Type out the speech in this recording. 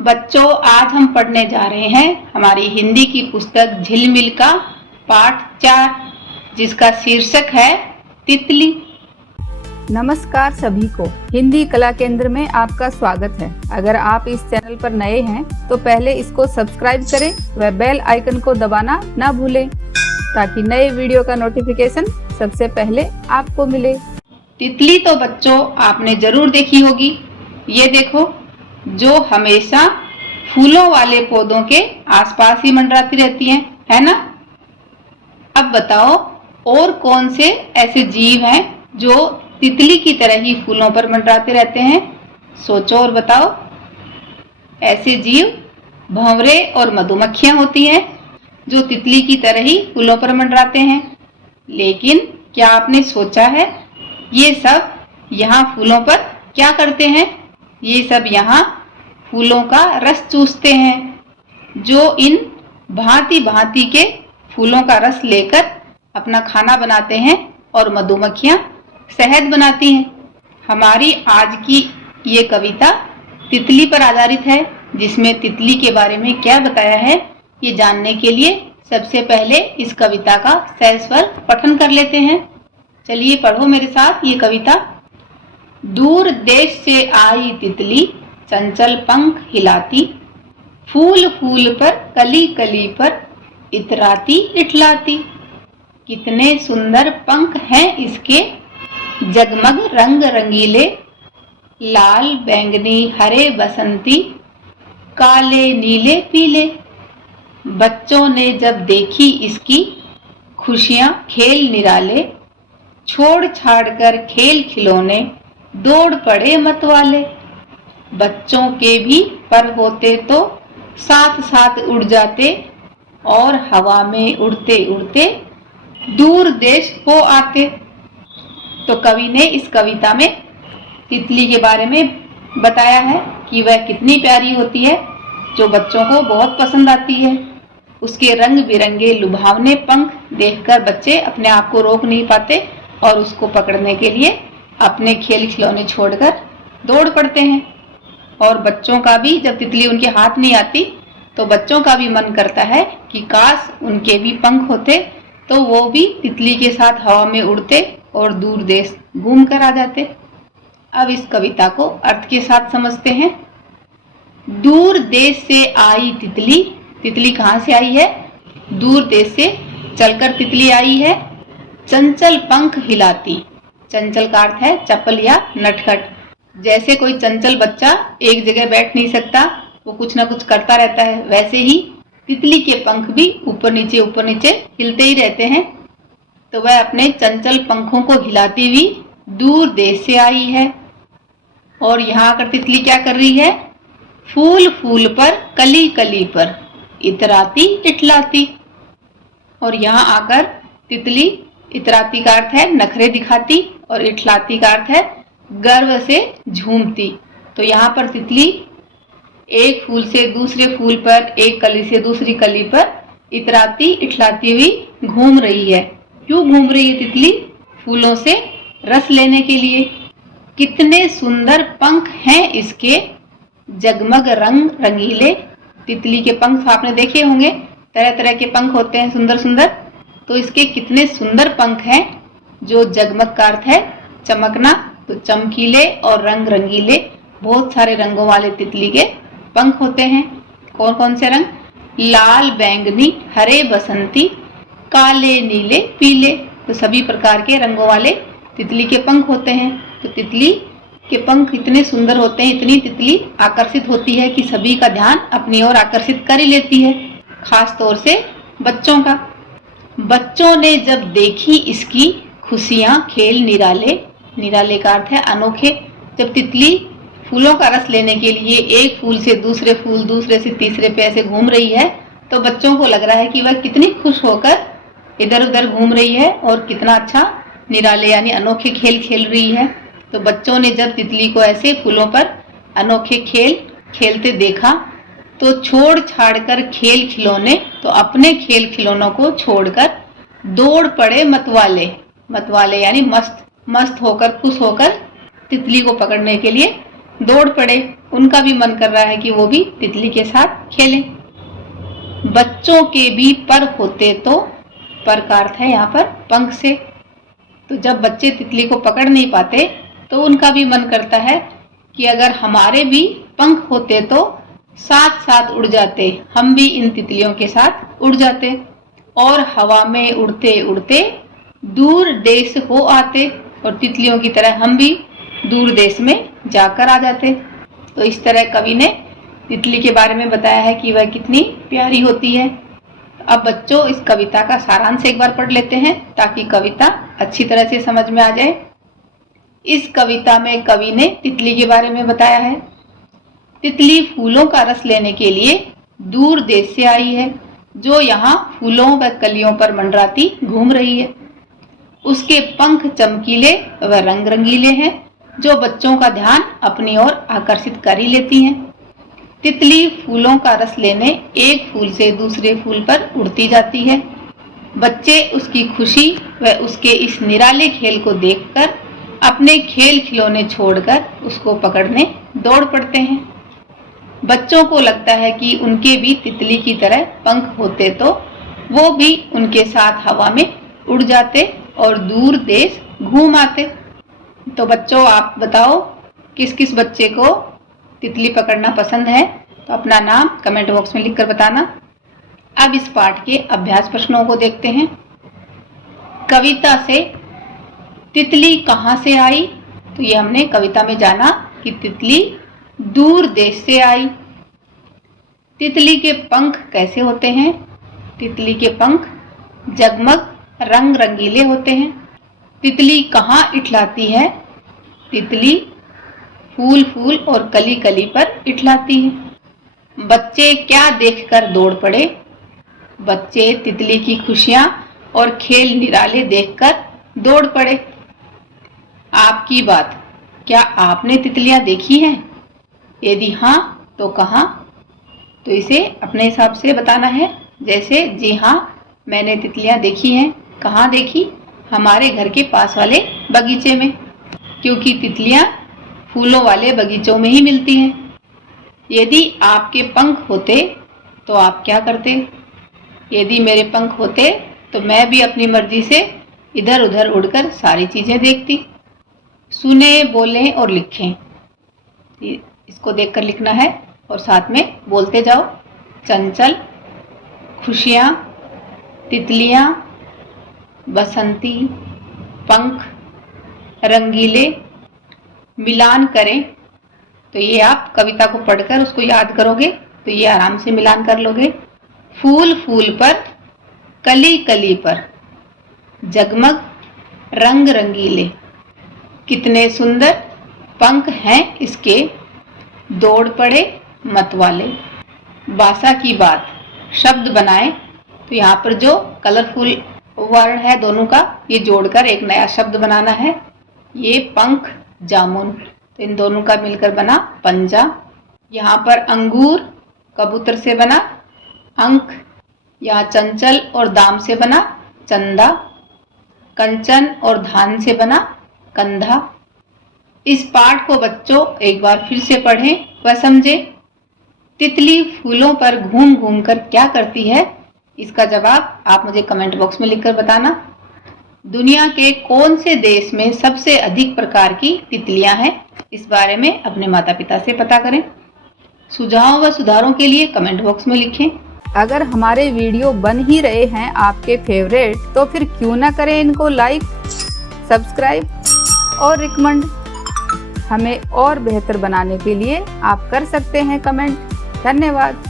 बच्चों, आज हम पढ़ने जा रहे हैं हमारी हिंदी की पुस्तक झिलमिल का पाठ 4, जिसका शीर्षक है तितली। नमस्कार सभी को, हिंदी कला केंद्र में आपका स्वागत है। अगर आप इस चैनल पर नए हैं तो पहले इसको सब्सक्राइब करें व बेल आइकन को दबाना ना भूलें ताकि नए वीडियो का नोटिफिकेशन सबसे पहले आपको मिले। तितली तो बच्चों आपने जरूर देखी होगी। ये देखो, जो हमेशा फूलों वाले पौधों के आसपास ही मंडराती रहती हैं, है ना। अब बताओ, और कौन से ऐसे जीव हैं जो तितली की तरह ही फूलों पर मंडराते रहते हैं? सोचो और बताओ। ऐसे जीव भंवरे और मधुमक्खियां होती हैं जो तितली की तरह ही फूलों पर मंडराते हैं। लेकिन क्या आपने सोचा है ये सब यहाँ फूलों पर क्या करते हैं? ये सब यहाँ फूलों का रस चूसते हैं, जो इन भांति भांति के फूलों का रस लेकर अपना खाना बनाते हैं और मधुमक्खियां शहद बनाती हैं। हमारी आज की ये कविता तितली पर आधारित है, जिसमें तितली के बारे में क्या बताया है ये जानने के लिए सबसे पहले इस कविता का सस्वर पठन कर लेते हैं। चलिए पढ़ो मेरे साथ ये कविता। दूर देश से आई तितली, चंचल पंख हिलाती, फूल फूल पर कली कली पर इतराती इठलाती। कितने सुंदर पंख हैं इसके, जगमग रंग रंगीले, लाल बैंगनी हरे बसंती, काले नीले पीले। बच्चों ने जब देखी इसकी खुशियां खेल निराले, छोड़ छाड़ कर खेल खिलौने दौड़ पड़े मतवाले। बच्चों के भी पर होते तो साथ साथ उड़ जाते, और हवा में उड़ते उड़ते दूर देश हो आते। तो कवि ने इस कविता में तितली के बारे में बताया है कि वह कितनी प्यारी होती है, जो बच्चों को बहुत पसंद आती है। उसके रंग बिरंगे लुभावने पंख देखकर बच्चे अपने आप को रोक नहीं पाते और उसको पकड़ने के लिए अपने खेल खिलौने छोड़कर दौड़ पड़ते हैं। और बच्चों का भी, जब तितली उनके हाथ नहीं आती तो बच्चों का भी मन करता है कि काश उनके भी पंख होते तो वो भी तितली के साथ हवा में उड़ते और दूर देश घूम कर आ जाते। अब इस कविता को अर्थ के साथ समझते हैं। दूर देश से आई तितली, तितली कहाँ से आई है? दूर देश से चलकर तितली आई है। चंचल पंख हिलाती, चंचल का अर्थ है चपल या नटखट। जैसे कोई चंचल बच्चा एक जगह बैठ नहीं सकता, वो कुछ ना कुछ करता रहता है, वैसे ही तितली के पंख भी ऊपर नीचे हिलते ही रहते हैं। तो वह अपने चंचल पंखों को हिलाती हुई दूर देश से आई है। और यहाँ आकर तितली क्या कर रही है? फूल फूल पर कली कली पर इतराती इठलाती। और यहाँ आकर तितली, इतराती का अर्थ है नखरे दिखाती और इठलाती का अर्थ है गर्व से झूमती। तो यहाँ पर तितली एक फूल से दूसरे फूल पर, एक कली से दूसरी कली पर इतराती इठलाती हुई घूम रही है। क्यों घूम रही है तितली? फूलों से रस लेने के लिए। कितने सुंदर पंख हैं इसके, जगमग रंग रंगीले। तितली के पंख आपने देखे होंगे, तरह तरह के पंख होते हैं, सुंदर सुंदर। तो इसके कितने सुंदर पंख हैं, जो जगमग का अर्थ है चमकना, तो चमकीले और रंग रंगीले, बहुत सारे रंगों वाले तितली के पंख होते हैं। कौन कौन से रंग? लाल बैंगनी हरे बसंती, काले नीले पीले। तो सभी प्रकार के रंगों वाले तितली के पंख होते हैं। तो तितली के पंख इतने सुंदर होते हैं, इतनी तितली आकर्षित होती है कि सभी का ध्यान अपनी ओर आकर्षित कर ही लेती है, खास तौर से बच्चों का। बच्चों ने जब देखी इसकी खुशियां खेल निराले, निराले का अर्थ है अनोखे। जब तितली फूलों का रस लेने के लिए एक फूल से दूसरे फूल, दूसरे से तीसरे पे ऐसे घूम रही है, तो बच्चों को लग रहा है कि वह कितनी खुश होकर इधर उधर घूम रही है और कितना अच्छा निराले यानी अनोखे खेल खेल रही है। तो बच्चों ने जब तितली को ऐसे फूलों पर अनोखे खेल खेलते देखा तो छोड़ छाड़ कर खेल खिलौने, तो अपने खेल खिलौनों को छोड़कर दौड़ पड़े मतवाले। मतवाले यानी मस्त होकर, खुश होकर तितली को पकड़ने के लिए दौड़ पड़े, उनका भी मन कर रहा है कि वो भी तितली के साथ खेलें। बच्चों के भी पर होते तो, पर का अर्थ है यहाँ पर पंख से। तो जब बच्चे तितली को पकड़ नहीं पाते तो उनका भी मन करता है कि अगर हमारे भी पंख होते तो साथ साथ उड़ जाते, हम भी इन तितलियों के साथ उड़ जाते और हवा में उड़ते उड़ते दूर देश हो आते और तितलियों की तरह हम भी दूर देश में जाकर आ जाते। तो इस तरह कवि ने तितली के बारे में बताया है कि वह कितनी प्यारी होती है। अब बच्चों इस कविता का सारांश एक बार पढ़ लेते हैं ताकि कविता अच्छी तरह से समझ में आ जाए। इस कविता में कवि ने तितली के बारे में बताया है। तितली फूलों का रस लेने के लिए दूर देश से आई है, जो यहाँ फूलों व कलियों पर मंडराती घूम रही है। उसके पंख चमकीले व रंग रंगीले हैं, जो बच्चों का ध्यान अपनी ओर आकर्षित कर ही लेती हैं। तितली फूलों का रस लेने एक फूल से दूसरे फूल पर उड़ती जाती है। बच्चे उसकी खुशी व उसके इस निराले खेल को देखकर अपने खेल खिलौने छोड़कर उसको पकड़ने दौड़ पड़ते हैं। बच्चों को लगता है कि उनके भी तितली की तरह पंख होते तो वो भी उनके साथ हवा में उड़ जाते और दूर देश घूम आते। तो बच्चों आप बताओ किस किस बच्चे को तितली पकड़ना पसंद है? तो अपना नाम कमेंट बॉक्स में लिखकर बताना। अब इस पाठ के अभ्यास प्रश्नों को देखते हैं। कविता से तितली कहाँ से आई? तो ये हमने कविता में जाना कि तितली दूर देश से आई। तितली के पंख कैसे होते हैं? तितली के पंख जगमग रंग रंगीले होते हैं। तितली कहाँ इठलाती है? तितली फूल फूल और कली कली पर इठलाती है। बच्चे क्या देखकर दौड़ पड़े? बच्चे तितली की खुशियां और खेल निराले देखकर दौड़ पड़े। आपकी बात, क्या आपने तितलियां देखी हैं? यदि हाँ तो कहाँ? तो इसे अपने हिसाब से बताना है। जैसे जी हाँ मैंने तितलियां देखी हैं। कहाँ देखी? हमारे घर के पास वाले बगीचे में, क्योंकि तितलियां फूलों वाले बगीचों में ही मिलती हैं। यदि आपके पंख होते तो आप क्या करते? यदि मेरे पंख होते तो मैं भी अपनी मर्जी से इधर उधर उड़कर सारी चीजें देखती। सुने, बोलें और लिखें। इसको देखकर लिखना है और साथ में बोलते जाओ। चंचल, खुशियाँ, तितलियाँ, बसंती, पंख, रंगीले, मिलान करें। तो ये आप कविता को पढ़कर उसको याद करोगे तो ये आराम से मिलान कर लोगे। फूल फूल पर, कली कली पर, जगमग रंग रंगीले, कितने सुंदर पंख हैं इसके, दौड़ पड़े मतवाले। भाषा की बात, शब्द बनाएं। तो यहाँ पर जो कलरफुल वर्ण है दोनों का, ये जोड़कर एक नया शब्द बनाना है। ये पंख जामुन, तो इन दोनों का मिलकर बना पंजा। यहाँ पर अंगूर कबूतर से बना अंक। यहाँ चंचल और दाम से बना चंदा। कंचन और धान से बना कंधा। इस पाठ को बच्चों एक बार फिर से पढ़ें व समझें। तितली फूलों पर घूम घूम कर क्या करती है? इसका जवाब आप मुझे कमेंट बॉक्स में लिखकर बताना। दुनिया के कौन से देश में सबसे अधिक प्रकार की तितलियां हैं? इस बारे में अपने माता पिता से पता करें। सुझाव व सुधारों के लिए कमेंट बॉक्स में लिखें। अगर हमारे वीडियो बन ही रहे हैं आपके फेवरेट, तो फिर क्यों ना करें इनको लाइक, सब्सक्राइब और रिकमेंड। हमें और बेहतर बनाने के लिए आप कर सकते हैं कमेंट। धन्यवाद।